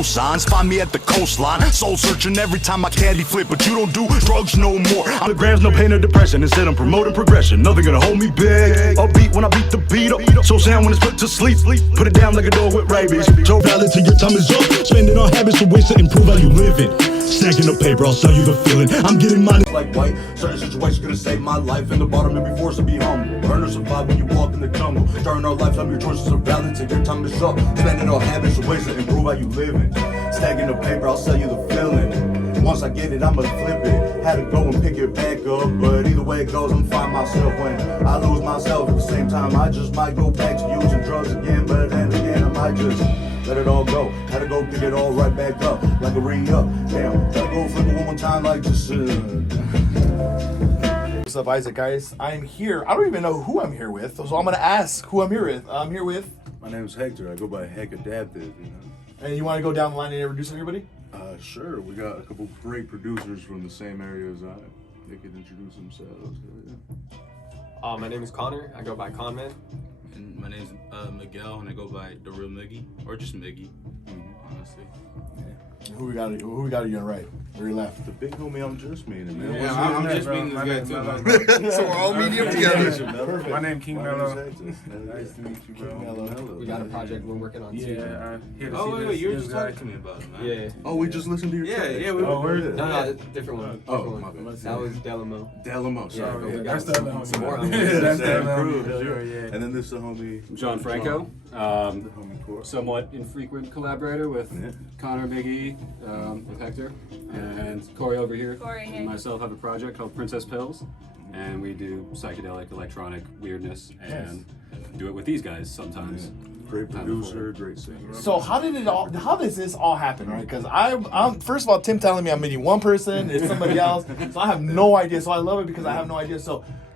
cosigns. Find me at the coastline, soul searching every time I caddy flip. But you don't do drugs no more. I'm the grams, no pain or depression. Instead, I'm promoting progression. Nothing gonna hold me back. Upbeat when I beat the beat up. So sound when it's put to sleep. Put it down like a dog with rabies. So valid till your time is up. Spend it on habits or ways to improve how you live it. Stacking up paper, I'll sell you the feeling. I'm getting money like white. Certain situations gonna save my life. In the bottom and be forced to be humble. Learn to survive when you walk in the jungle. During our lifetime, your choices are valid till your time is up. Spending on habits or ways to improve how you live it. Stacking up paper, I'll sell you the feeling. Once I get it, I'ma flip it. Had to go and pick it back up, but either way it goes, I'm find myself when I lose myself. At the same time, I just might go back to using drugs again, but then again, I might just let it all go. Had to go pick it all right back up, like a re-up. Damn, gotta go flip it one more time, like just. What's up, Isaac, guys? I'm here. I don't even know who I'm here with, so I'm gonna ask who I'm here with. I'm here with. My name is Hector. I go by Heck Adaptive. You know. And you want to go down the line and introduce everybody? Sure. We got a couple great producers from the same area as I. They could introduce themselves. Yeah. My name is Connor. I go by Conman. And my name's Miguel, and I go by the real Miggy, or just Miggy, honestly. Who we got on your right or your left? The big homie I'm just meeting, man. Yeah, I'm just meeting this guy too, man. So we're all medium together. Perfect. My name King Mello. Nice to meet you, bro. Mello. We got a project we're working on too. Yeah. Oh, wait, you were just talking to me about it, man. Yeah. Oh, we just listened to your track. Yeah, we were. No, different one. Oh, Different my one. bad. That was Delamo. Delamo, Yeah, sorry. but we got That's the other some more homie. on Yeah, there. that's the Same other crew, homie. sure. Yeah. And then this is the homie. John Franco, The homie core. somewhat infrequent collaborator with Yeah. Connor, Miggy, with Hector, and Corey over here. Corey, hey. And myself have a project called Princess Pillz, and we do psychedelic, electronic weirdness, and do it with these guys sometimes. Great producer, great singer. So how does this all happen, right? Because I'm first of all, Tim telling me I'm meeting one person, it's somebody else, so I have no idea. So I love it because I have no idea.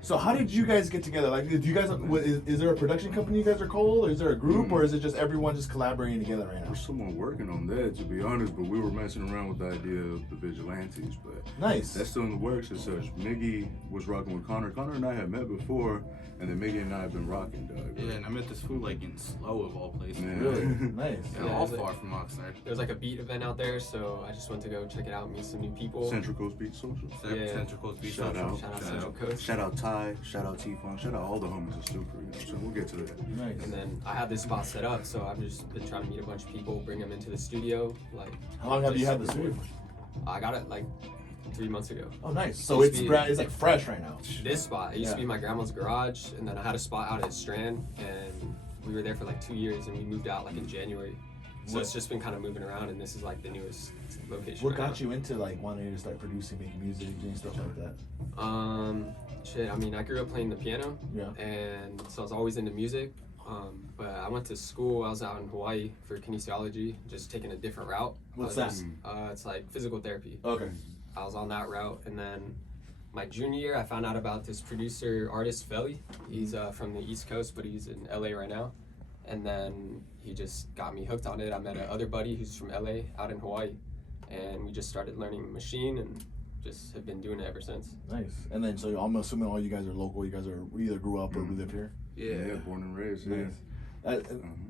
So how did you guys get together? Like, did you guys? Is there a production company you guys are called, or is there a group, or is it just everyone just collaborating together right now? There's someone working on that, to be honest, but we were messing around with the idea of the vigilantes, but Nice. that's still in the works as such. Miggy was rocking with Connor. Connor and I had met before, and then Miggy and I have been rocking, dog. Yeah, and I met this fool like in Slow of all places. Yeah. Really nice. Yeah, Yeah, all is it- far from Oxnard. There's like a beat event out there, so I just went to go check it out, meet some new people. Central Coast Beach Social. Yeah. Central Coast Beach. Shout out. Shout out Central Coast. Shout out Ty, shout out T-Funk, shout out all the homies at Super. You know, so we'll get to that. Nice. And then I had this spot set up, so I've just been trying to meet a bunch of people, bring them into the studio. Like, How long have you had the studio? I got it like 3 months ago. Oh, nice. So it's like fresh right now. This spot, it used to Yeah. be my grandma's garage, and then I had a spot out at Strand, and we were there for like 2 years, and we moved out like in January. So it's just been kind of moving around, and this is like the newest location. What got you into like wanting to start producing, making music, doing stuff like that? Shit, I mean, I grew up playing the piano, Yeah. and so I was always into music. But I went to school, I was out in Hawaii for kinesiology, just taking a different route. What's I that? was just, it's like physical therapy. Okay. I was on that route, and then my junior year, I found out about this producer, artist Felly. He's from the East Coast, but he's in LA right now. And then he just got me hooked on it. I met another buddy who's from LA out in Hawaii, and we just started learning machine and just have been doing it ever since. Nice. And then, so I'm assuming all you guys are local. You guys either grew up or live here. Yeah, born and raised. Yeah. Nice.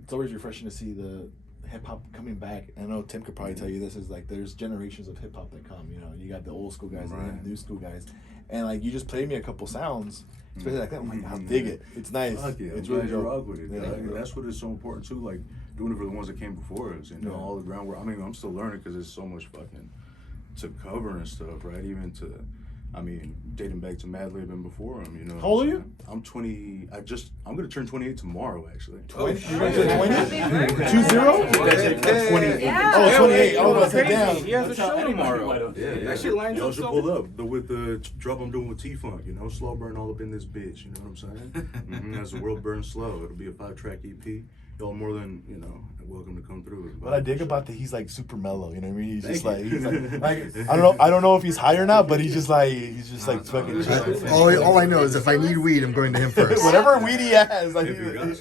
It's always refreshing to see the hip hop coming back. I know Tim could probably tell you this is like there's generations of hip hop that come. You know, you got the old school guys and then the new school guys, and like you just played me a couple sounds, especially like that. I'm like, I dig it. It's nice. Fuck yeah, It's I'm really glad you dope. rock with it. Yeah, dog. yeah. That's what is so important too. Like doing it for the ones that came before us. You know, Yeah. all the groundwork. I mean, I'm still learning because there's so much fucking to cover and stuff, right? Even to, I mean, dating back to Madlib and before him. You know. How old are you? I'm 20. I'm gonna turn 28 tomorrow, actually. 20? Happy 20? birthday. 20? 28. Yeah. Oh, 28. I was about to say, damn. He has a show tomorrow. Yeah, That shit lines Y'all up should so. pull up with the drop I'm doing with T-Funk, you know, slow burn all up in this bitch, you know what I'm saying? As the world burns slow, it'll be a 5-track EP. Y'all more than, you know, welcome to come through. What I dig about that, he's like super mellow. You know what I mean? He's just Thank like, you. I don't know if he's high or not, but he's just like fucking chilling. All I know is if I need weed, I'm going to him first. Whatever weed he has. Like, If you got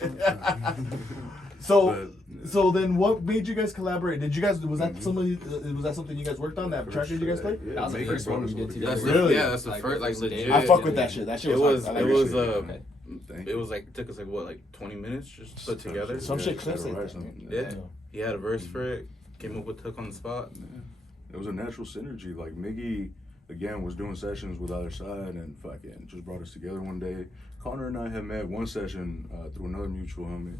some. So then, what made you guys collaborate? Did you guys was that something you guys worked on? That track did you guys play? Yeah, That was the Making first one we Brothers did Love together. That's Together. Really? Yeah, that's the Like, first, like first legit. day. I fuck with that shit. That shit It was. was, hard. I it like was, that shit. Thank it you. was like, it took us like what, like 20 minutes just to put together? Some shit clips Gotta like write that. something. Yeah. He had a verse for it. came up with Tuck on the spot. It was a natural synergy. Like Miggy, again, was doing sessions with Other Side and fucking just brought us together one day. Connor and I had met one session through another mutual homie.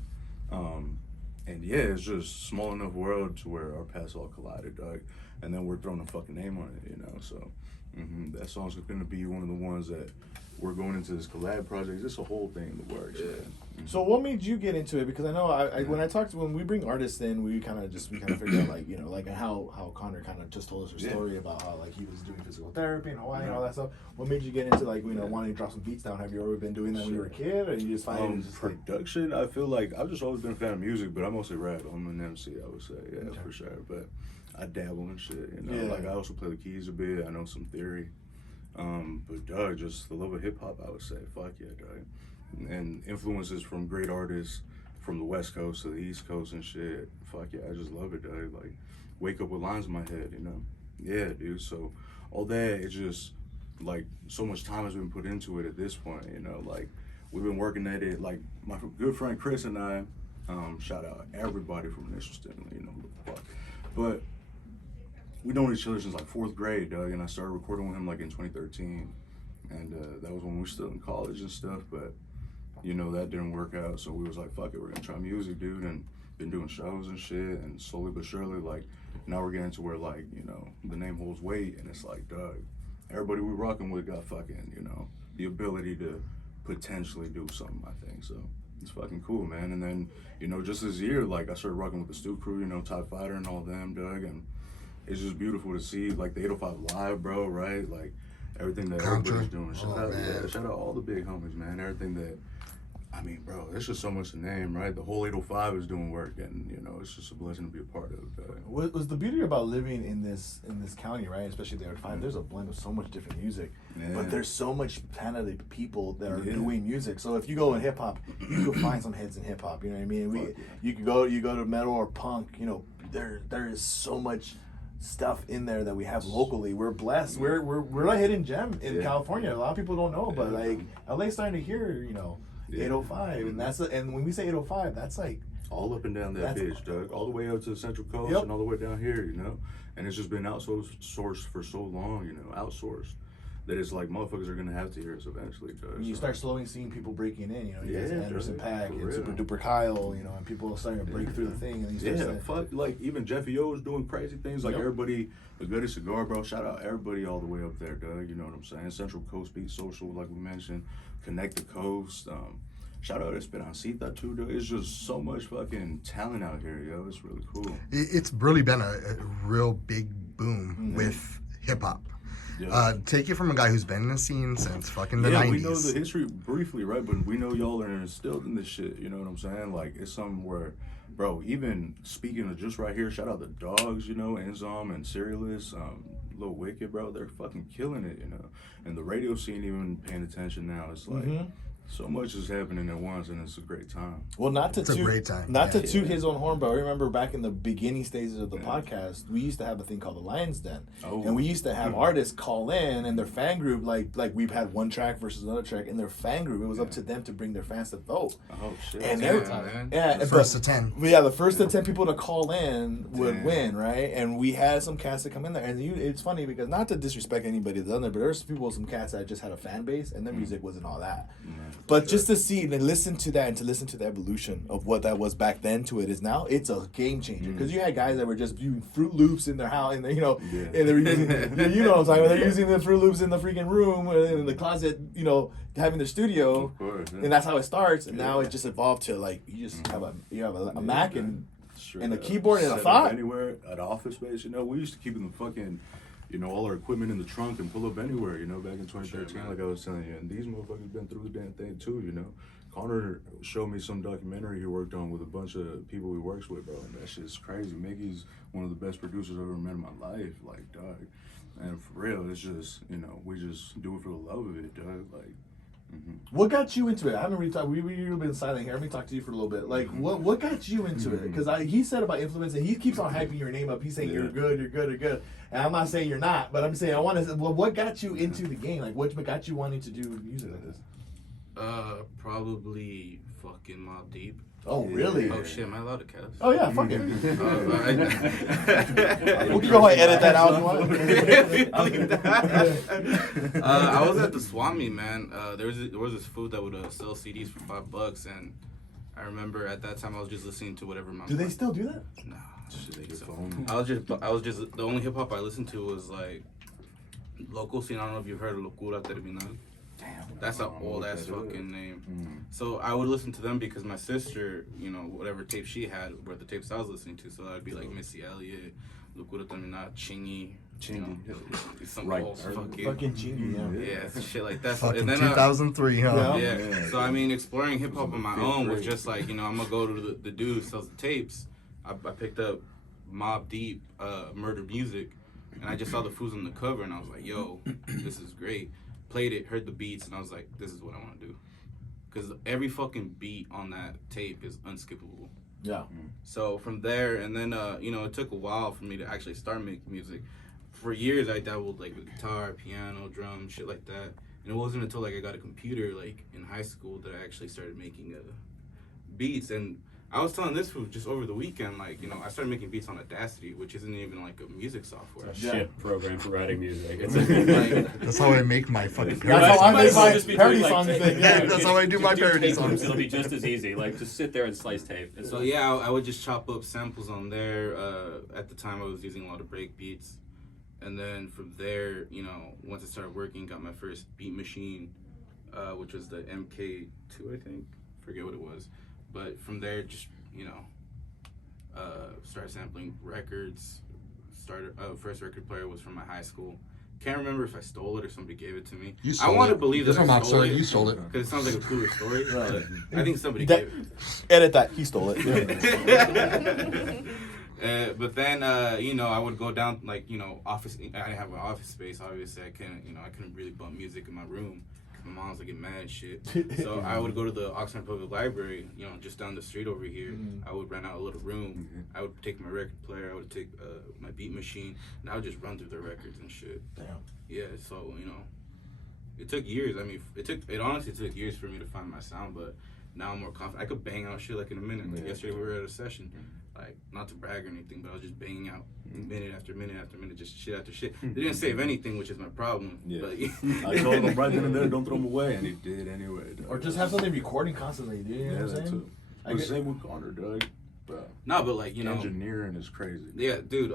And yeah, it's just small enough world to where our paths all collided, dog. And then we're throwing a fucking name on it, you know? So that song's gonna be one of the ones that we're going into this collab project. It's a whole thing in the works, man. So what made you get into it? Because I know when we bring artists in, we kind of figure out like, you know, like how Connor kind of just told us her story about how like he was doing physical therapy in Hawaii and all that stuff. What made you get into like, you know, wanting to drop some beats down? Have you already been doing that when you were a kid, or you just find it just like production? I feel like I've just always been a fan of music, but I mostly rap. I'm an MC, I would say, for sure. But I dabble in shit, you know. Like I also play the keys a bit. I know some theory. But dog, just the love of hip hop, I would say. Fuck yeah, dog. And influences from great artists from the West Coast to the East Coast and shit. Fuck yeah, I just love it, dog. Like, wake up with lines in my head, you know? Yeah, dude. So all that, it's just like so much time has been put into it at this point, you know? Like, we've been working at it. Like, my good friend Chris and I, shout out everybody from Initial Stimuli, you know who the fuck. But we known each other since like 4th grade, Doug, and I started recording with him like in 2013. And that was when we were still in college and stuff, but you know, that didn't work out. So we was like, fuck it, we're gonna try music, dude, and been doing shows and shit, and slowly but surely, like, now we're getting to where, like, you know, the name holds weight, and it's like, Doug, everybody we rocking with got fucking, you know, the ability to potentially do something, I think, so it's fucking cool, man. And then, you know, just this year, like, I started rocking with the Stu crew, you know, Top Fighter and all them, Doug, and it's just beautiful to see, like, the 805 Live, bro, right? Like, everything that everybody's doing. Shout out all the big homies, man. Everything that, I mean, bro, there's just so much to name, right? The whole 805 is doing work, and, you know, it's just a blessing to be a part of. What was the beauty about living in this county, right? Especially the 805, there's a blend of so much different music, but there's so much talented people that are doing music. So if you go in hip hop, you can find some hits in hip hop. You know what I mean? You go to metal or punk. You know, there is so much stuff in there that we have locally. We're blessed. We're a hidden gem in California. A lot of people don't know, but like LA's starting to hear, you know, 805, and when we say 805, that's like all up and down that bitch, Doug. All the way up to the Central Coast and all the way down here, you know. And it's just been outsourced for so long, you know, outsourced. That it's like motherfuckers are gonna have to hear us eventually, Doug. You start slowly seeing people breaking in, you know. You guys Anderson .Paak and Super Duper Kyle, you know, and people are starting to break through the thing. And fuck, like even Jeffy O is doing crazy things. Like everybody, the Goody Cigar, bro. Shout out everybody all the way up there, Doug. You know what I'm saying? Central Coast Beat Social, like we mentioned, Connect the Coast. Shout out Esperancita too, dude. It's just so much fucking talent out here, yo. It's really cool. It's really been a real big boom with hip hop. Take it from a guy who's been in the scene since fucking the 90s. We know the history briefly, right? But we know y'all are instilled in this shit, you know what I'm saying? Like, it's something where, bro, even speaking of just right here, shout out the dogs, you know, Enzom and Serialist, Lil Wicked, bro. They're fucking killing it, you know? And the radio scene even paying attention now. It's like, so much is happening at once, and it's a great time. Well, it's a great time. Not to toot his own horn, but I remember back in the beginning stages of the podcast, we used to have a thing called the Lion's Den, and we used to have artists call in, and their fan group, like we've had one track versus another track, and their fan group, it was up to them to bring their fans to vote. Oh shit! And the first to 10. Yeah, the first to 10 people to call in would win, right? And we had some cats that come in there, and it's funny because not to disrespect anybody that's done there, but there's people, some cats that just had a fan base, and their music wasn't all that. But just to see and listen to that and to listen to the evolution of what that was back then to it is now, it's a game changer. Because you had guys that were just using Fruit Loops in their house, and you know, and they're using, you know what I'm talking about, they're using the Fruit Loops in the freaking room, in the closet, you know, having their studio, of course, and that's how it starts. And now it just evolved to like you just have a Mac and a keyboard and a thought. Anywhere at office space, you know, we used to keep in the fucking, you know, all our equipment in the trunk and pull up anywhere, you know, back in 2013, like I was telling you. And these motherfuckers been through the damn thing too, you know. Connor showed me some documentary he worked on with a bunch of people he works with, bro, and that shit's crazy. Miggy's one of the best producers I've ever met in my life, like, dog. And for real, it's just, you know, we just do it for the love of it, dog, like. What got you into it? I haven't really talked. We've been silent here. Let me talk to you for a little bit. Like, what got you into it? Because he said about influence, and he keeps on hyping your name up. He's saying you're good, you're good, you're good. And I'm not saying you're not, but I'm saying I want to. Well, what got you into the game? Like, what got you wanting to do music like this? Probably fucking Mob Deep. Oh, really? Oh shit, am I allowed to cuss? Oh, yeah, fuck it. I We can go ahead and edit that out if you want. I was at the Swami, man. There was this food that would sell CDs for $5, and I remember at that time I was just listening to whatever my. Do they still do that? Nah, shit, so. I was just the only hip hop I listened to was like local scene. I don't know if you've heard of Locura Terminal. Damn. That's an old ass fucking name. So I would listen to them because my sister, you know, whatever tape she had were the tapes I was listening to. So I'd be like Missy Elliott, Locura Terminal, Chingy. Some Right. old fucking Chingy, yeah, shit like that. Fucking And then 2003, huh? yeah. So I mean, exploring hip hop on my own was just like, you know, I'm gonna go to the dude who sells the tapes. I picked up Mobb Deep, Murder Music, and I just saw the fools on the cover, and I was like, yo, this is great. Played it, heard the beats, and I was like, this is what I want to do. Because every fucking beat on that tape is unskippable. Yeah. So from there, and then, you know, it took a while for me to actually start making music. For years, I dabbled, like, with guitar, piano, drums, shit like that. And it wasn't until, like, I got a computer, like, in high school that I actually started making beats. And I was telling this fool just over the weekend, like, you know, I started making beats on Audacity, which isn't even, like, a music software. Shit program for writing music. It's Like, That's how I make my fucking That's parody how I make my Just be parody doing, songs. like, Yeah, that's how I do my parody tape songs. loops, it'll be just as easy. Like, just sit there and slice tape. It's so, yeah, I would just chop up samples on there. At the time, I was using a lot of break beats. And then from there, you know, once I started working, got my first beat machine, which was the MK2, I think. Forget what it was. But from there, just, you know, started sampling records. First record player was from my high school. Can't remember if I stole it or somebody gave it to me. You I stole want to it. believe That's that what I Mom stole said. it. You stole it. Because it sounds like a cooler story. Right. But I think somebody That- gave it. Edit that. He stole it. But then, you know, I would go down, like, you know, office. I didn't have an office space. Obviously, I couldn't really bump music in my room. My mom's like get mad and shit. So I would go to the Oxnard Public Library, you know, just down the street over here. I would rent out a little room. I would take my record player. I would take my beat machine, and I would just run through the records and shit. Damn. Yeah. So you know, it took years. I mean, it honestly took years for me to find my sound, but now I'm more confident. I could bang out shit like in a minute. Like yesterday we were at a session. Like, not to brag or anything, but I was just banging out minute after minute after minute, just shit after shit. They didn't save anything, which is my problem. Yeah. But, I told him right then and there, don't throw them away, and he did anyway. Dog. Or just have something recording constandly, dude. You know yeah, what I'm that saying? too. But the same with Connor, dog. Bro, no, but like, you know, engineering is crazy. yeah, dude.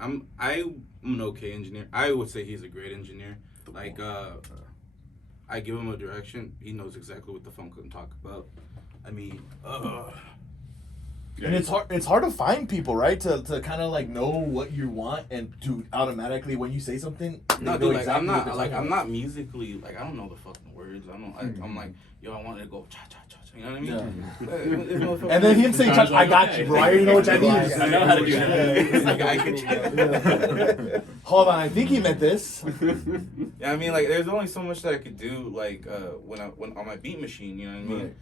I'm an okay engineer. I would say he's a great engineer. Like, I give him a direction. He knows exactly what the phone couldn't talk about. I mean, And it's hard to find people, right? To kind of like know what you want and to automatically when you say something. no, they dude. know Like, exactly what they're talking I'm about. not musically like I don't know the fucking words. I'm like, yo, I wanted to go cha cha cha cha. You know what I mean? And then him saying, "I got you, bro. I already know what Chinese." I know how to do that. Like, I could. Hold on, I think he meant this. Yeah, I mean, like, there's only so much that I could do, like, when on my beat machine. You know what I mean? Right.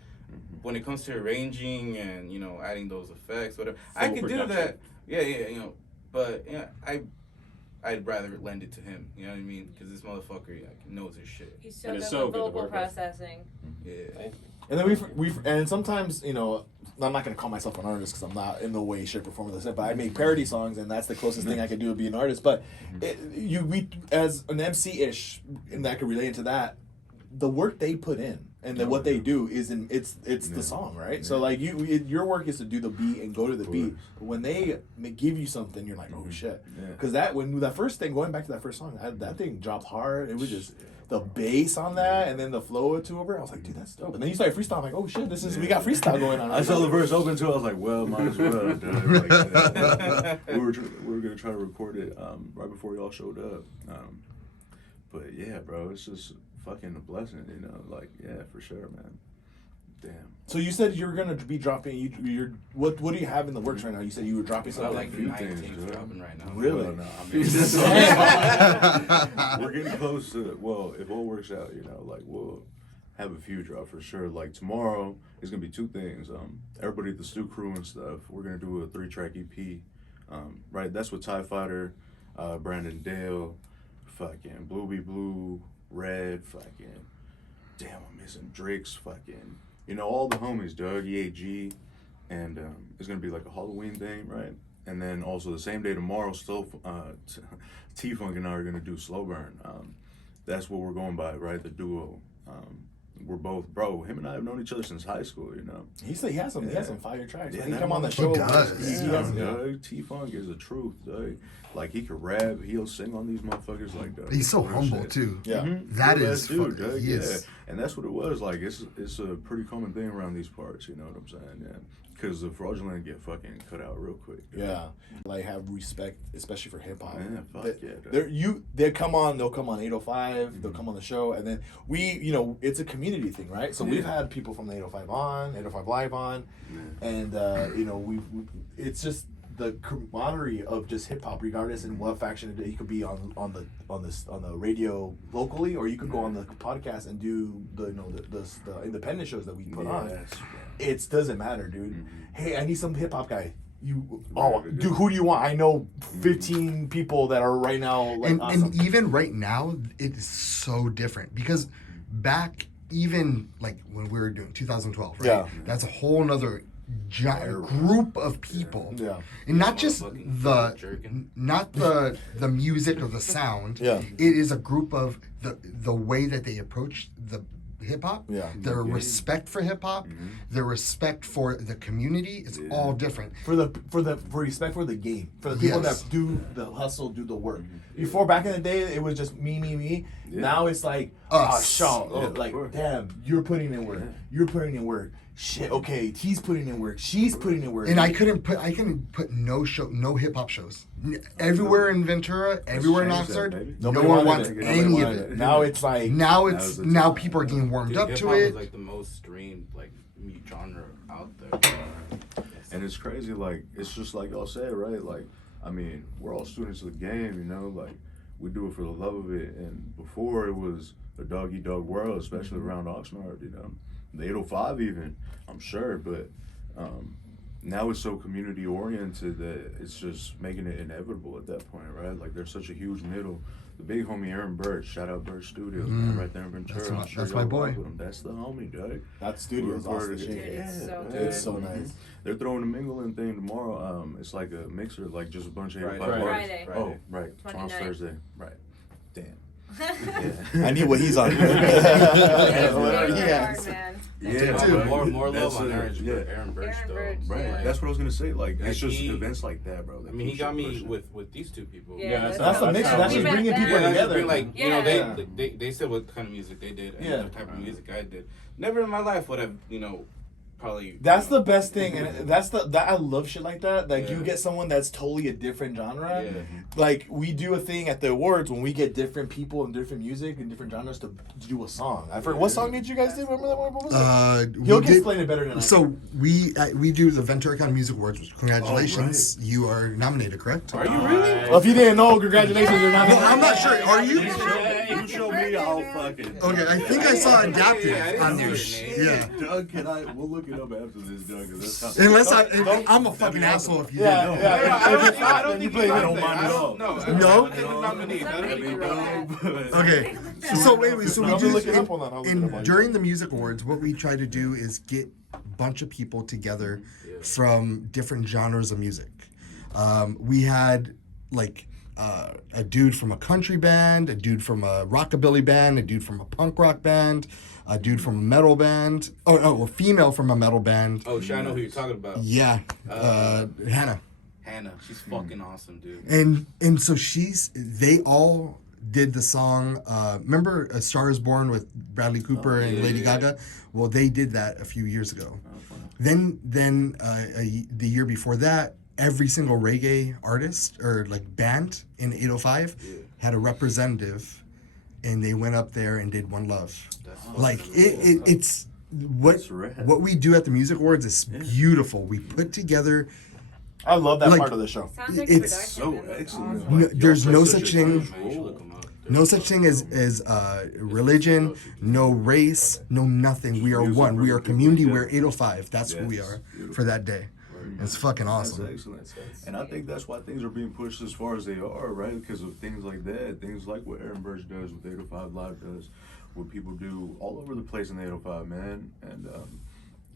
When it comes to arranging and, you know, adding those effects, whatever, I Full could production. do that. Yeah, you know, but yeah, I'd rather lend it to him. You know what I mean? Because this motherfucker knows his shit. He's so And good it's so with good to vocal work with. processing. Yeah. And then we've and sometimes, you know, I'm not gonna call myself an artist because I'm not in no way, shape, or form of this. But I make parody songs, and that's the closest thing I can do to be an artist. But we as an MC-ish, and that could relate into that, the work they put in and then what they do is it's the song, right? So like your work is to do the beat and go to the beat. But when they give you something, you're like, oh shit, because when that first thing, going back to that first song, that thing dropped hard. It was just the bass on that, and then the flow to over. I was like, dude, that's dope. And then you started freestyle. I'm like, oh shit, we got freestyle going on. I saw the verse open too. I was like, well, might as well. Dog. Like, we were gonna try to record it right before y'all showed up. But yeah, bro, it's just fucking a blessing, you know. Like, yeah, for sure, man. Damn. So you said you were gonna be dropping. You're what do you have in the works right now? You said you were dropping So I something. like few 9 things, tapes dude. dropping right now. Really? Well, no, I mean, we're getting close to. Well, if all works out, you know, like we'll have a few drop for sure. Like tomorrow is gonna be 2 things. Everybody at the Stew Crew and stuff. We're gonna do a 3-track EP. Right, that's with TIE Fighter, Brandon Dale, fucking Blue Be Blue, Red, fucking damn, I'm missing Drake's fucking, you know, all the homies, Doug, EAG, and it's gonna be like a Halloween thing, right? And then also the same day tomorrow, still, T-Funk and I are gonna do Slow Burn. That's what we're going by, right? The duo. We're both, bro. Him and I have known each other since high school, you know. He said he has some fire tracks. Yeah, He that come on the motherfucker show. does. He has some, Doug, T-Funk is the truth, Doug. Like, he could rap, he'll sing on these motherfuckers like that. He's so Real humble shit. too. Yeah. That Real is ass dude, fucking- Doug, he yeah. is. And that's what it was. Like, it's a pretty common thing around these parts, you know what I'm saying? Yeah. Because the fraudulent get fucking cut out real quick. Yeah, like have respect, especially for hip hop. Yeah, fuck They- yeah, dude. they'll come on 805, they'll come on the show, and then we, you know, it's a community thing, right? So we've Yeah. had people from the 805 on, 805 Live on, and you know, it's just the camaraderie of just hip hop, regardless in what faction it is. You could be on the radio locally, or you could go on the podcast and do the independent shows that we put on. Yes. It doesn't matter, dude. Hey, I need some hip hop guy. Right, Dude, who do you want? I know 15 people that are right now like awesome. And even right now, it is so different because back even like when we were doing 2012, right? Yeah. That's a whole nother giant group of people. Yeah. And not just Motherfucking the jerking. not the music or the sound. Yeah. It is a group of the way that they approach the hip hop. Yeah. Their respect for hip hop, their respect for the community, it's all different. for respect for the game, for the people Yes. that do the hustle, do the work. Before, back in the day, it was just me. Now it's like, Us. Shaw, Yeah, like, of course. damn, you're putting in work. You're putting in work. Shit, okay, he's putting in work. She's putting in work. And I couldn't put no hip hop shows. Everywhere in Ventura, everywhere in change that, Oxnard, baby. no Nobody one wanted wants it. any Nobody of wanted it. Now it's like, Now Now's the now time. people are getting warmed Dude, up to hip-hop it. is like the most streamed like genre out there. And it's crazy, like, it's just like y'all said, right? Like, I mean, we're all students of the game, you know? Like, we do it for the love of it. And before, it was a dog-eat-dog world, especially around Oxnard, you know? The 805 even, I'm sure, but now it's so community-oriented that it's just making it inevitable at that point, right? Like, there's such a huge middle. The big homie Aaron Birch, shout out Birch Studios, man, right there in Ventura. I'm sure that's my y'all boy. rock with him. That's the homie, Doug. that studio is awesome. Dude, it's so yeah, It's so nice. They're throwing a mingling thing tomorrow. It's like a mixer, like just a bunch of Friday. 805 bars. Friday. Oh, right. Tomorrow's 29th. Thursday. Right. Damn. I need what he's on. Yeah. Man. Yeah, Dude, but more love that's on a- Aaron, yeah. Aaron Birch Aaron though. Birch, Right. yeah. That's what I was gonna say. Like, Like, it's just he- events like that, bro. I mean, he got me with these two people. Yeah, That's the mix. That's just bringing people Yeah, that's together. been like you know Yeah. they said what kind of music they did and Yeah. the type of music I did. Never in my life would have probably. That's the best thing, and that I love shit like that. Like you Yeah. get someone that's totally a different genre. Yeah. Like we do a thing at the awards when we get different people and different music and different genres to do a song. I forgot what song did you guys do? Remember that one? What was it? We He'll can did- explain it better than I So we do the Ventura County Music Awards. Congratulations, you are nominated, correct? Are you really? Well, if you didn't know, congratulations, you're not. No, I'm not sure. Are you? You show me, I'll fucking. Okay, I think I saw adapted Yeah, I didn't on see there. your name. Yeah. Doug, we'll look it up after this, Doug. 'Cause that's how. Unless I'm a fucking asshole if you Yeah, didn't know. yeah. I don't You think play he it, got don't that. mind I at don't- all. No, No? I didn't nominate. Somebody That'd be wrote dope. Okay. So wait. So we I'll do look it up. Hold on, I'll look it up. during the music awards. What we try to do is get a bunch of people together from different genres of music. We had like a dude from a country band, a dude from a rockabilly band, a dude from a punk rock band, a dude from a metal band. A female from a metal band. Oh, shit, I know who you're talking about. Yeah, Hannah. Hannah, she's fucking awesome, dude. And so they all did the song. Remember "A Star Is Born" with Bradley Cooper and Lady Gaga? Well, they did that a few years ago. Then the year before that, every single reggae artist or like band in 805 had a representative, and they went up there and did One Love. Like it's That's rad. what we do at the music awards is beautiful. We put together. I love that Like- part of the show. Sounds like It's production. So man. That's excellent. awesome. No, there's no Y'all such play thing. a huge Man, you should role. look 'em up. No such thing as religion, no race, no nothing. We are Music one. We are brings people community. together. We're 805. That's who we Yes, are beautiful. for that day. It's fucking That's awesome. excellent. And I think that's why things are being pushed as far as they are, right? Because of things like that, things like what Aaron Birch does, what 805 Live does, what people do all over the place in the 805, man. And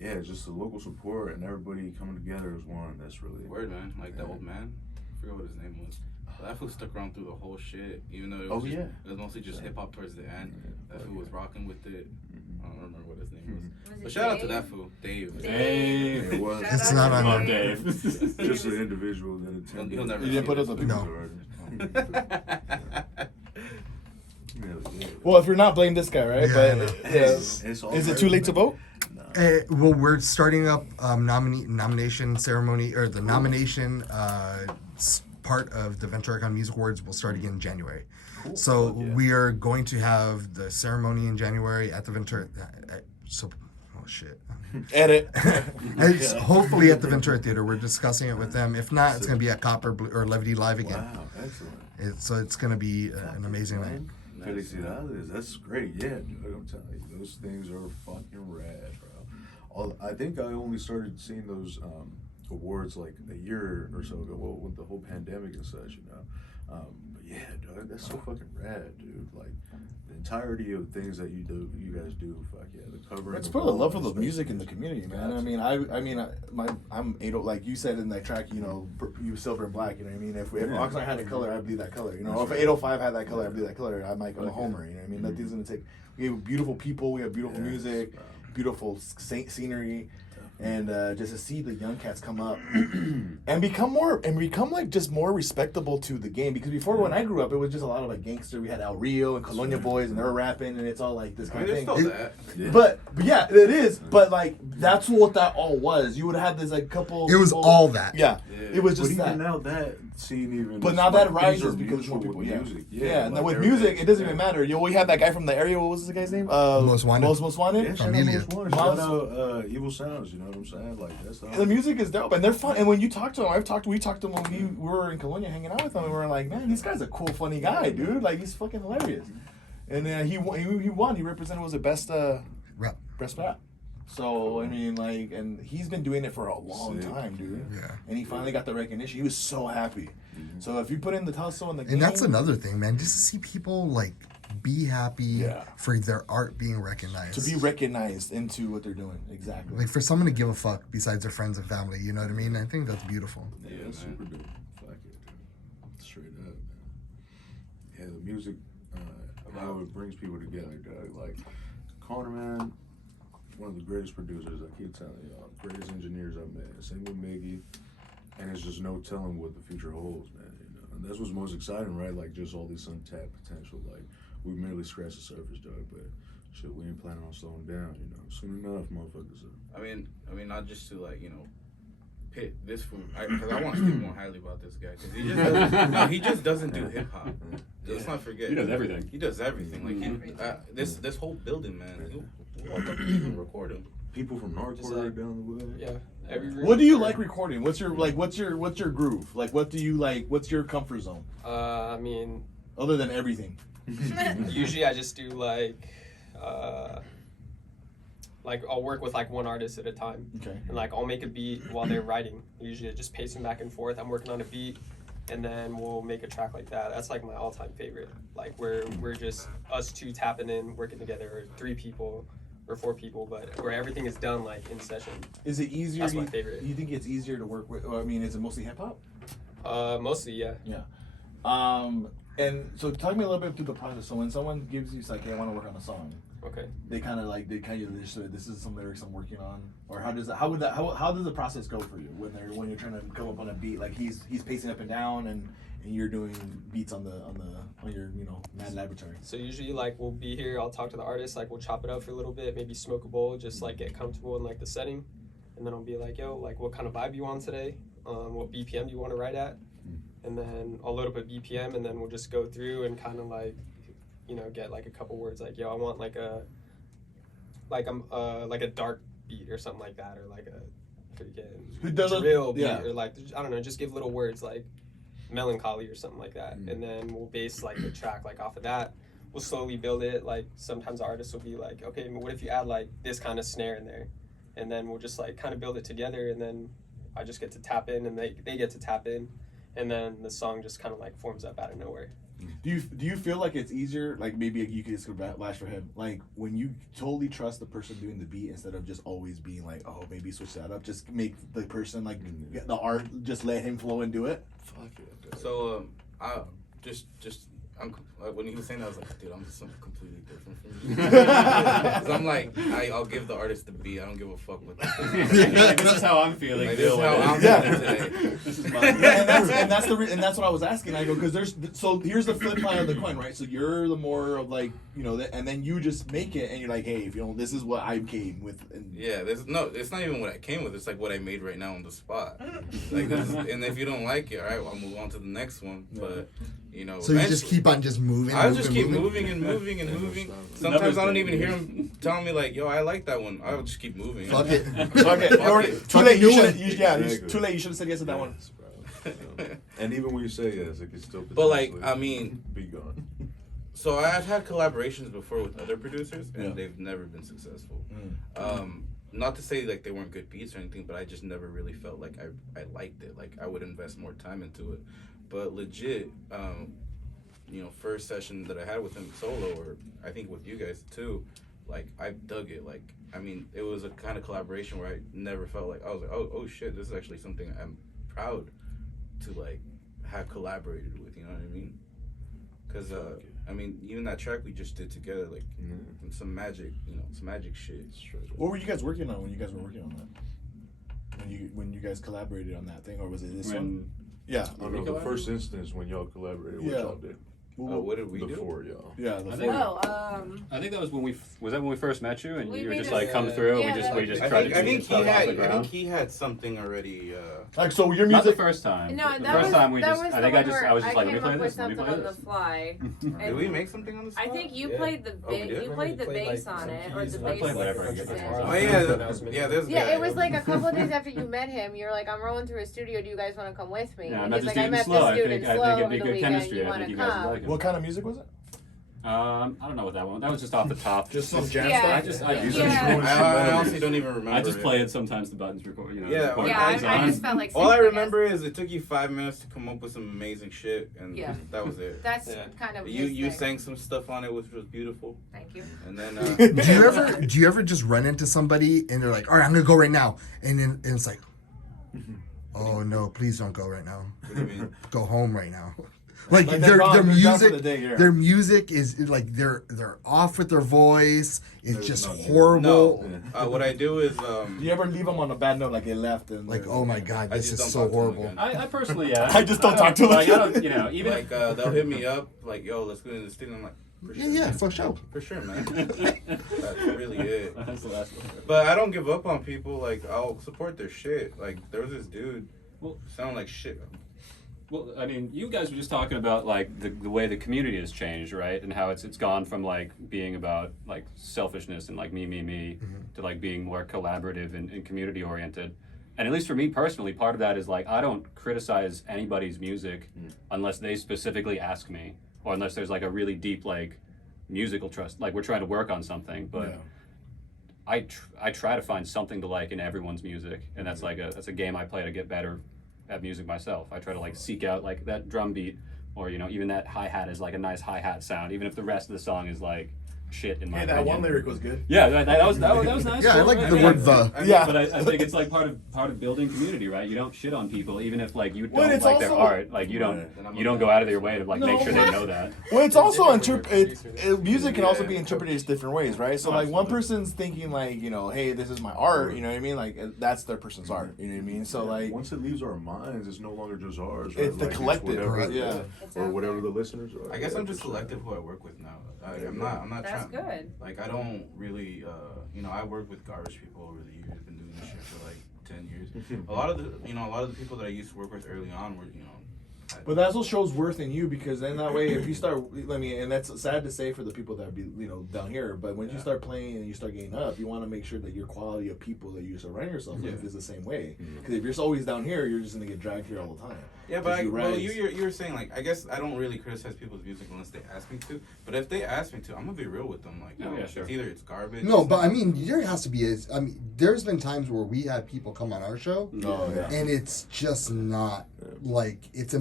yeah, it's just the local support and everybody coming together as one. That's really Word, man. Like that old man. I forgot what his name was. But that fool stuck around through the whole shit, even though it was, it was mostly just hip hop towards the end. That fool was rocking with it. I don't remember what his name was. But shout out to that fool, Dave. Dave. It was. It's not on Love there. Dave. Just an individual that attended. He'll never You didn't put us on No. Well, if you're not, blame this guy, right? Yeah, But I know. It's all is it right, too late to man. vote? Well, we're starting up nomination ceremony, or the nomination part of the Ventura County Music Awards will start again in January. So we are going to have the ceremony in January at the Ventura. Oh shit. Edit. It's hopefully at the Ventura Theater. We're discussing it with them. If not, it's going to be at Copper or Levity Live again. Wow, excellent. So it's going to be an amazing night. Felicidades. That's great. Yeah, dude, I'm telling you, those things are fucking rad, bro. I think I only started seeing those awards like a year or so ago, well, with the whole pandemic and such, you know. But yeah, dog, that's so fucking rad, dude. Like the entirety of things that you guys do, fuck yeah, the covering. It's of for the all love that of the stuff. music in the community, man. I mean, I'm 80, like you said in that track, you know, you silver and black. You know what I mean? If Oxnard had a color, I'd bleed that color. You know, if 805 had that color, I'd bleed that color. I'm a homer. You know what I mean? Nothing's gonna take. We have beautiful people. We have beautiful music, beautiful scenery. And just to see the young cats come up and become like just more respectable to the game, because before when I grew up it was just a lot of like gangster. We had El Rio and Colonia Boys and they're rapping and it's all like this kind of thing. But yeah, it is. But like that's what that all was. You would have this like couple. It was people, all that. Yeah, it was just But that. even now that scene even. But is, now like, that things rises are because more mutual people. with Yeah, music. yeah. Now like with everything. music, it doesn't even matter. We had that guy from the area. What was the guy's name? Most Wanted. Most Wanted. Yeah, shout out Amelia. Most Wanted. Shout out Evil Sounds. You know what I'm saying? Like that's all. The music is dope and they're fun. And when you talk to them, we talked to them when we were in Colonia hanging out with them, and we were like, man, this guy's a cool, funny guy, dude. Like he's fucking hilarious. And he won. He represented was the best Rap. best rap. So I mean, like, and he's been doing it for a long Sick. time, dude. Yeah. And he finally got the recognition. He was so happy. So if you put in the tussle in the game, And that's another thing, man. Just to see people like be happy for their art being recognized. to be recognized into what they're doing. Exactly. Like for someone to give a fuck besides their friends and family, you know what I mean? I think that's beautiful. Yeah, that's super dope. Fuck it, dude. Straight up, man. Yeah, the music, how it brings people together, dog. Like, Connor, man, one of the greatest producers, I keep telling y'all, greatest engineers I've met. Same with Miggy. And it's just no telling what the future holds, man. You know? And that's what's most exciting, right? Like, just all this untapped potential. Like, we merely scratched the surface, dog, but shit, we ain't planning on slowing down, you know. Soon enough, motherfuckers. I mean, not just to like, you know, pit this fool, because I want to speak more highly about this guy, because he just doesn't do hip hop. Let's not forget. He does everything. He does everything. Like this whole building, man. He'll walk up to people and record him. People from Northport down the way. Yeah. Every room. What do you like recording? What's your groove? Like what do you like? What's your comfort zone? I mean, Other than everything. usually I just do like I'll work with like one artist at a time. Okay. And like I'll make a beat while they're writing. Usually just pacing back and forth. I'm working on a beat, and then we'll make a track like that. That's like my all-time favorite. Like we're just us two tapping in, working together, or 3 people or 4 people, but where everything is done like in session. Is it easier? That's my favorite. You think it's easier to work with? I mean, is it mostly hip hop? Mostly, yeah. Yeah. And so talk to me a little bit through the process. So when someone gives you, it's like, hey, I want to work on a song. Okay. They kind of this is some lyrics I'm working on, or how does the process go for you when you're trying to come up on a beat? Like he's pacing up and down, and you're doing beats on your Mad Laboratory. So usually like we'll be here, I'll talk to the artist, like we'll chop it up for a little bit, maybe smoke a bowl, just like get comfortable in like the setting, and then I'll be like, yo, like what kind of vibe you want today? What BPM do you want to write at? And then I'll load up a BPM, and then we'll just go through and kind of like, get like a couple words like, yo, I want like a dark beat or something like that, or like a freaking drill beat, or like, I don't know, just give little words like melancholy or something like that, and then we'll base like the track like off of that. We'll slowly build it. Like sometimes the artist will be like, okay, what if you add like this kind of snare in there, and then we'll just like kind of build it together, and then I just get to tap in, and they get to tap in, and then the song just kind of like forms up out of nowhere. Do you feel like it's easier? Like maybe you could just last for him. Like when you totally trust the person doing the beat instead of just always being like, oh, maybe switch that up. Just make the person like get the art. Just let him flow and do it. Fuck it. So I when he was saying that, I was like, dude, I'm just something completely different from you. Because I'm like, I'll give the artist the beat. I don't give a fuck what Like, this is how I'm feeling. Like, this is how I'm Yeah. feeling today. This is and that's what I was asking. I go because here's the flip side of the coin, right? So you're the more of like and then you just make it and you're like, hey, if this is what I came with. And Yeah, it's not even what I came with. It's like what I made right now on the spot. Like, and if you don't like it, all right, well, I'll move on to the next one. But So you just keep on just moving. I'll just keep moving and moving and moving. Sometimes I don't even hear him telling me like, "Yo, I like that one." I'll just keep moving. Fuck it. Too late. You should. Exactly. Too late. You should have said yes to that one. And even when you say yes, it can still. But like, potentially I mean, be gone. so I've had collaborations before with other producers, and Yeah. they've never been successful. Not to say like they weren't good beats or anything, but I just never really felt like I liked it. Like I would invest more time into it. But legit, first session that I had with him solo, or I think with you guys too, like I dug it. Like I mean, it was a kind of collaboration where I never felt like I was like, oh shit, this is actually something I'm proud to like have collaborated with. You know what I mean? Because I mean, even that track we just did together, like some magic, some magic shit. What were you guys working on when you guys were working on that? When you guys collaborated on that thing, or was it this one? Yeah. I don't know, the first instance when y'all collaborated, what Yeah. y'all did. What did we The do? four, y'all. Yeah. The I think- four. I think that was when we first met you, and We you were made just a- like come through. Yeah, we just I tried think, to I do think he stuff off had the I ground. think he had something already. Like so, your Not the music. first time. No, the that first was time we that just. was I the think one I where was just like, let me came play up with this. Let me something play on the this. fly. Did we make something on the spot? I think you Yeah. played the Oh, we bass. did? You played the bass on it, or the bass. whatever I get Yeah. my Oh yeah, there's Yeah, it was like a couple of days after you met him. You're like, I'm rolling through a studio. Do you guys want to come with me? Yeah, and I'm he's just like, I doing met slow. this I dude think in I slow think over it'd be the good weekend. chemistry. You I want think to you guys would come? like it. What kind of music was it? I don't know what that one. That was just off the top. Just some jam Yeah. stuff. I honestly don't even remember. I just it. play it sometimes. The buttons record. Yeah, record Yeah, things I on. just felt like. All I singing, remember is it took you 5 minutes to come up with some amazing shit, and Yeah. that was it. That's Yeah. kind of. You his thing. sang some stuff on it, which was beautiful, Thank you. and then Do you ever just run into somebody and they're like, all right, I'm gonna go right now, and then and it's like, oh no, please don't go right now. what do you mean? Go home right now. Like Like their they're gone for music, the day, yeah. their music is like they're off with their voice. It's There's just nothing. horrible. No, what I do is Do you ever leave them on a bad note, like they left and Like, they're- oh my god, I this just is don't so talk to them horrible. again. I personally, yeah. I just don't talk to them. Like, I don't, even like they'll hit me up like, yo, let's go in the studio. I'm like, for sure, Yeah, man. for sure. For sure, man. That's really it. That's the last one. But I don't give up on people. Like I'll support their shit. Like there was this dude, Well- sound like shit. Well, I mean, you guys were just talking about like the way the community has changed, right? And how it's gone from like being about like selfishness and like me to like being more collaborative and community oriented. And at least for me personally, part of that is like I don't criticize anybody's music unless they specifically ask me, or unless there's like a really deep like musical trust, like we're trying to work on something. But Yeah. I try to find something to like in everyone's music, and that's like that's a game I play to get better at music myself. I try to like seek out like that drum beat, or even that hi-hat is like a nice hi-hat sound, even if the rest of the song is like shit in my Hey, that opinion. one lyric was good. Yeah, that was nice. Yeah, I like the mean, word the. Yeah. But I think it's like part of building community, right? You don't shit on people, even if like you Well, don't it's like their also- art. Like you don't go out of your way to like make sure they know that. Well, it's also music can also be interpreted different ways, right? So like one person's thinking like, hey, this is my art, you know what I mean? Like that's their person's art, you know what I mean? So like Once it leaves our minds, it's no longer just ours. Right? it's the collective, whatever, right? Yeah. or whatever the listeners are. I guess Yeah, I'm just for sure. selective who I work with now. I'm not That's trying. good. Like I don't really, I work with garbage people over the years. Been doing this shit for like 10 years. a lot of the people that I used to work with early on were, But that also shows worth in you because then that way, if you start, and that's sad to say for the people that be, down here. But when you start playing and you start getting up, you want to make sure that your quality of people that you surround yourself with is the same way. Because if you're always down here, you're just gonna get dragged here all the time. Yeah, but you you're saying like I guess I don't really criticize people's music unless they ask me to. But if they ask me to, I'm gonna be real with them. Like, Oh, yeah, sure. it's either it's garbage. No, but I mean, there has to be. There's been times where we had people come on our show, Oh, yeah. and it's just not like it's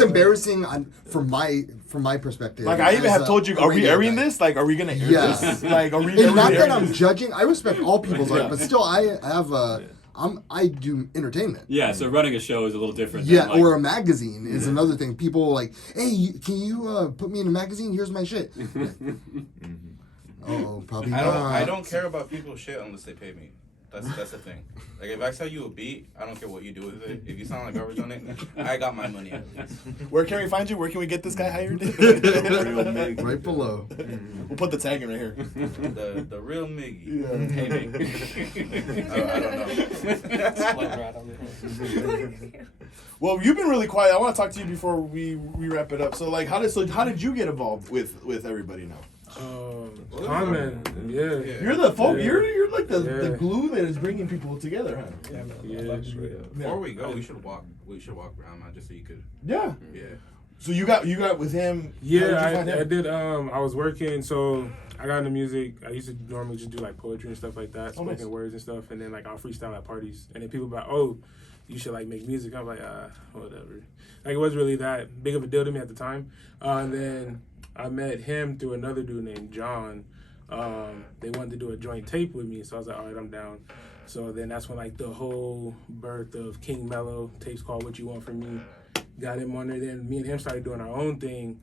embarrassing from my perspective. Like I even as have a told you, are we radio airing guy. this? Like, are we gonna air Yes. this? Like, are we? And not that airing I'm this? judging. I respect all people's art, but still, I have I do entertainment. Yeah, so running a show is a little different. Yeah, than, like, or a magazine is another thing. People like, hey, can you put me in a magazine? Here's my shit. Oh, probably not. I don't care about people's shit unless they pay me. That's the thing. Like if I sell you a beat, I don't care what you do with it. If you sound like garbage on it, I got my money at least. Where can we find you? Where can we get this guy hired? Right below. We'll put the tag in right here. The real Miggy. Yeah. I don't know. Well, you've been really quiet. I want to talk to you before we wrap it up. So, like, how did you get involved with everybody now? Comment. Yeah. You're the folk. Yeah. You're like the Yeah. glue that is bringing people together, huh? Yeah. Before we go, we should walk around, man, just so you could. Yeah. Yeah. So you got with him. Yeah, How did you find I him? did. I was working, so I got into music. I used to normally just do like poetry and stuff like that, spoken nice. words and stuff, and then like I'll freestyle at parties, and then people be like, "Oh, you should like make music." I'm like, whatever. Like it wasn't really that big of a deal to me at the time. And then I met him through another dude named John. They wanted to do a joint tape with me, so I was like, all right, I'm down. So then that's when like the whole birth of King Mello, tapes called What You Want From Me, got him on there. Then me and him started doing our own thing.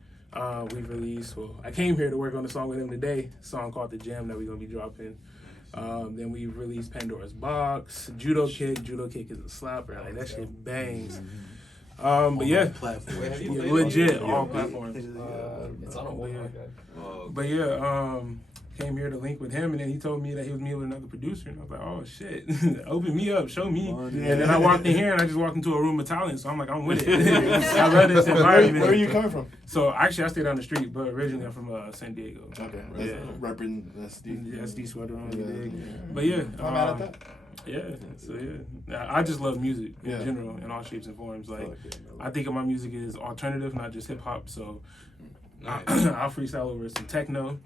We released, well, I came here to work on a song with him today, a song called The Gem that we're going to be dropping. Then we released Pandora's Box, Judo Kick. Judo Kick is a slapper. Like that shit bangs. But yeah, Wait, have you yeah, played legit, on- all platforms. It's on a whole lot. But yeah, came here to link with him, and then he told me that he was meeting with another producer, and I was like, oh shit, open me up, show me. And then I walked in here, and I just walked into a room of talent, so I'm like, I'm with it. I love this environment. Where are you coming from? So actually, I stayed on the street, but originally I'm from San Diego. Okay. Yeah. Repping SD. Yeah, SD sweater on, you Yeah. dig? But yeah, I'm mad at that. yeah. So yeah, I just love music in Yeah. general, in all shapes and forms. Like, I think of my music as alternative, not just hip hop. So Nice. I'll freestyle over some techno.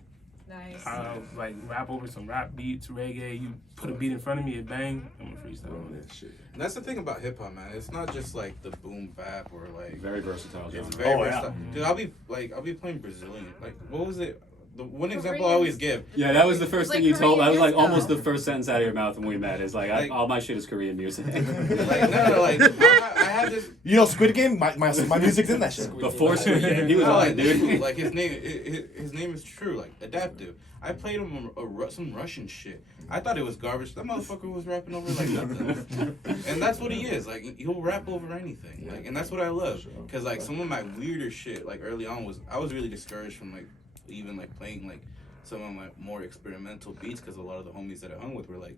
Nice. I'll like rap over some rap beats, reggae. You put a beat in front of me, it bang. I'm gonna freestyle on that shit. And that's the thing about hip hop, man. It's not just like the boom bap or like. Very versatile. It's genre. very Oh, yeah. versatile. Dude, I'll be playing Brazilian. Like, what was it? The one example I always give. Yeah, that was the first It's thing like you told. That was like Korean almost the disco. first sentence out of your mouth when we met. Is like, all my shit is Korean music. Like, no, like I had this. You know, Squid Game. My music's in that shit. Before Squid Game, he was No, on like, it, dude. like his name is true. Like adaptive. I played him some Russian shit. I thought it was garbage. That motherfucker was rapping over like nothing. And that's what he is. Like he'll rap over anything. Like, and that's what I love. Cause like some of my weirder shit, like early on, I was really discouraged from like even like playing like some of my more experimental beats, because a lot of the homies that I hung with were like,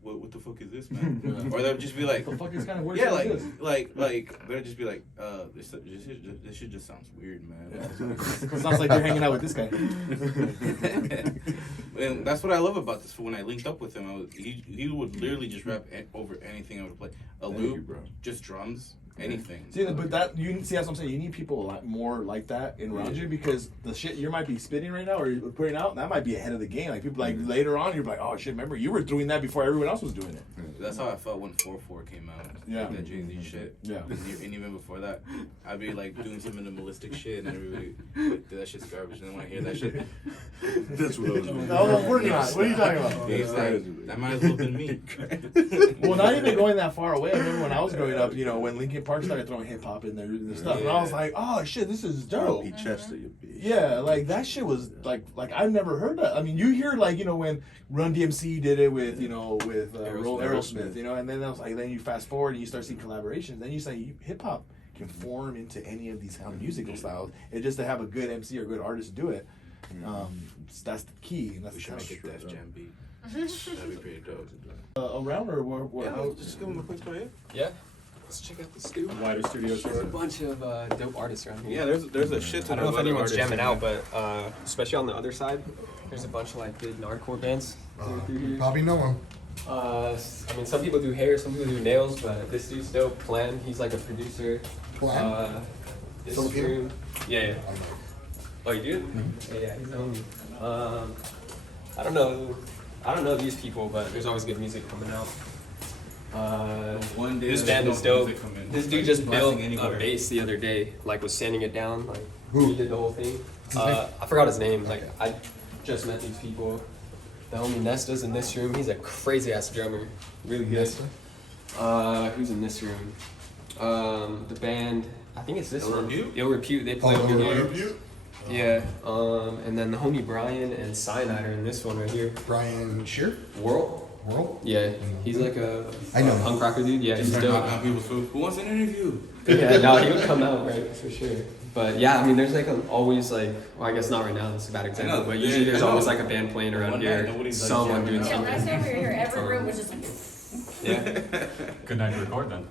what the fuck is this, man? Or they'd just be like, The fuck is kind of weird. yeah, shit is like they'd just be like, this shit just sounds weird, man. Sounds like you're hanging out with this guy. And that's what I love about this. When I linked up with him, he would literally just rap over anything I would play. A loop, just drums, anything. See, but that's what I'm saying. You need people a lot more like that around you, because the shit you might be spitting right now or you're putting out, that might be ahead of the game. Like people like later on, you're like, oh shit, remember you were doing that before everyone else was doing it. That's how I felt when 4/4 came out. Yeah. Like that Jay-Z shit. Yeah. And even before that, I'd be like doing some minimalistic shit, and everybody, dude, that shit's garbage. And then when I hear that shit, That's what I was doing. No, we're not. What are you talking about? he's like, that might as well have been me. Well, not even going that far away. I remember when I was growing up, you know, when Linkin Park started throwing hip hop in their stuff, and I was like, oh shit, this is dope. Pete Chester, you bitch. Yeah, like that shit was like I've never heard that. I mean, you hear like, you know, when Run DMC did it with, you know, with Aerosmith, you know, and then I was like, then you fast forward and you start seeing collaborations. Then you say hip hop can form into any of these kind of musical styles. It just to have a good MC or good artist do it. That's the key. And that's We should kind make of a Def Jam beat. That'd be pretty dope. around or what? Yeah, just give him a quick tour, yeah? Yeah. Let's check out the studio. Wider studio There's a tour. bunch of dope artists around here. Yeah, there's a shit I ton don't know of if other anyone's artists. jamming out, but especially on the other side, there's a bunch of like big nardcore bands through here. Probably know him. I mean, some people do hair, some people do nails, but this dude's dope. Plan, he's like a producer. Plan? This Filipino? room, yeah. Oh, you do? Yeah, he's on me. I don't know these people, but there's always good music coming out. One day This there's band is dope dope. music coming. imagine. This dude just built Blasting anywhere. a bass the other day, like was sanding it down, like Who? he did the whole thing. I forgot his name. Like I just met these people. The homie Nesta's in this room. He's a crazy ass drummer, really good. Who's in this room? The band. I think it's this Ill one. Repute? Ill Repute. They play over Ill here. Repute? Yeah. And then the homie Brian and Cyanide are in this one right here. Brian Shear? World. World? Yeah, he's like a I know. punk rocker dude. Yeah, he's Start dope. knocking on people's food. Who wants an interview? Yeah, no, he would come out, right, for sure. But yeah, I mean, there's like always like, well, I guess not right now, it's a bad example, know, but yeah, usually there's I know. always like a band playing around One here, night, nobody's, like, someone jamming doing out. Yeah, something. last time we were here, every room was just like. Yeah, Good night to record then.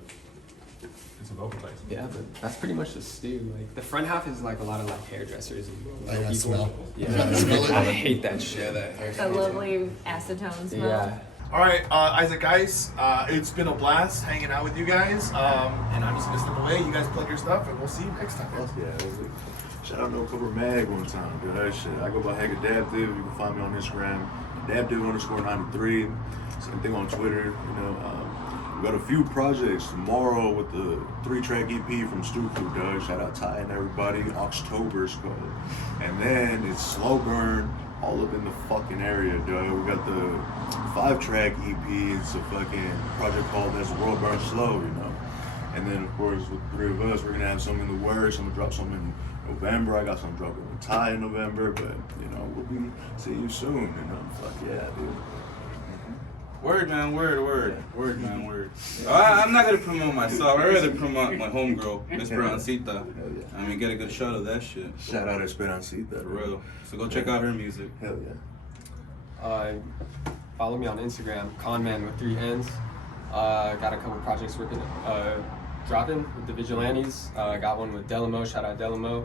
It's a vocal place. yeah, but that's pretty much the stew. Like the front half is like a lot of like hairdressers and Like that people. smell. Yeah, Yeah, smell it. I hate that shit. Yeah, that hair. The lovely acetone smell. Yeah. All right, Isaac, guys, it's been a blast hanging out with you guys, and I'm just gonna step away. You guys plug your stuff, and we'll see you next time. Yeah. Shout out to No Cover Mag one time, dude. That shit. I go by Hagadabdiv. You can find me on Instagram, Dabdiv_93. Same thing on Twitter. You know, we got a few projects tomorrow with the 3-track EP from Stuku, dog. Shout out Ty and everybody. October's called, and then it's Slow Burn. All up in the fucking area, dog. We got the 5-track EP. It's a fucking project called As the World Burns Slow, you know. And then, of course, with the 3 of us, we're gonna have some in the works. I'm gonna drop some in November. I got some dropping with Ty in November, but you know, we'll be see you soon. You know, fuck yeah, dude. Word, man, word, man, word. I'm not gonna promote myself. I'd rather promote my homegirl, Miss Esperancita. Hell yeah. I mean, get a good shot of that shit. Shout out Esperancita, For real. So go check out her music. Hell yeah. Follow me on Instagram, Conman with 3 N's. Got a couple projects working, dropping with the Vigilantes. Got one with Delamo, shout out Delamo.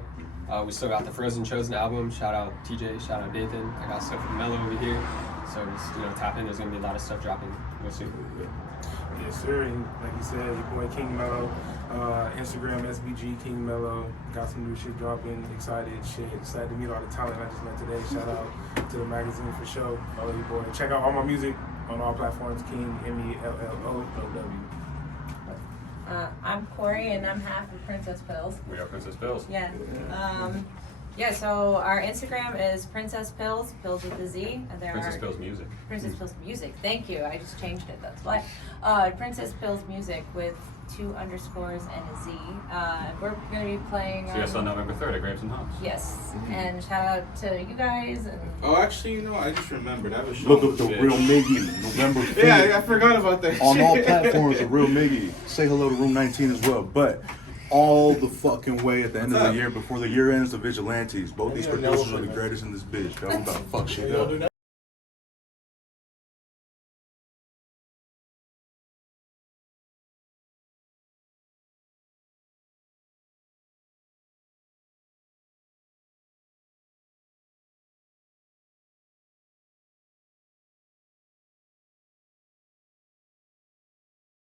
We still got the Frozen Chosen album, shout out TJ, shout out Dathan. I got stuff from Mello over here. So just, tap in, there's gonna be a lot of stuff dropping real soon. Yes, sir. And like you said, your boy King Mello, Instagram SBG King Mello. Got some new shit dropping. Excited to meet all the talent I just met today. Shout out to the magazine for show. Follow your boy. Check out all my music on all platforms. King MELLOOW. I'm Corey, and I'm half of Princess Pillz. We are Princess Pillz. Yeah. Yeah, so our Instagram is Princess Pillz, Pillz with a Z. And there Princess are Pillz Music. Princess Pillz Music. Thank you. I just changed it. That's why. Princess Pillz Music with 2 underscores and a Z. We're going to be playing. See us on November 3rd at Grapes and Hops. Yes, and shout out to you guys. And Oh, actually, I just remembered. I have a show. Look up with the Fish. Real Miggy, November 5th. Yeah, I forgot about that. On shit. all platforms, the Real Miggy. Say hello to Room 19 as well. But all the fucking way at the end of the year, before the year ends, the Vigilantes. Both these producers are the greatest in this bitch. Dog. I'm about to fuck shit up.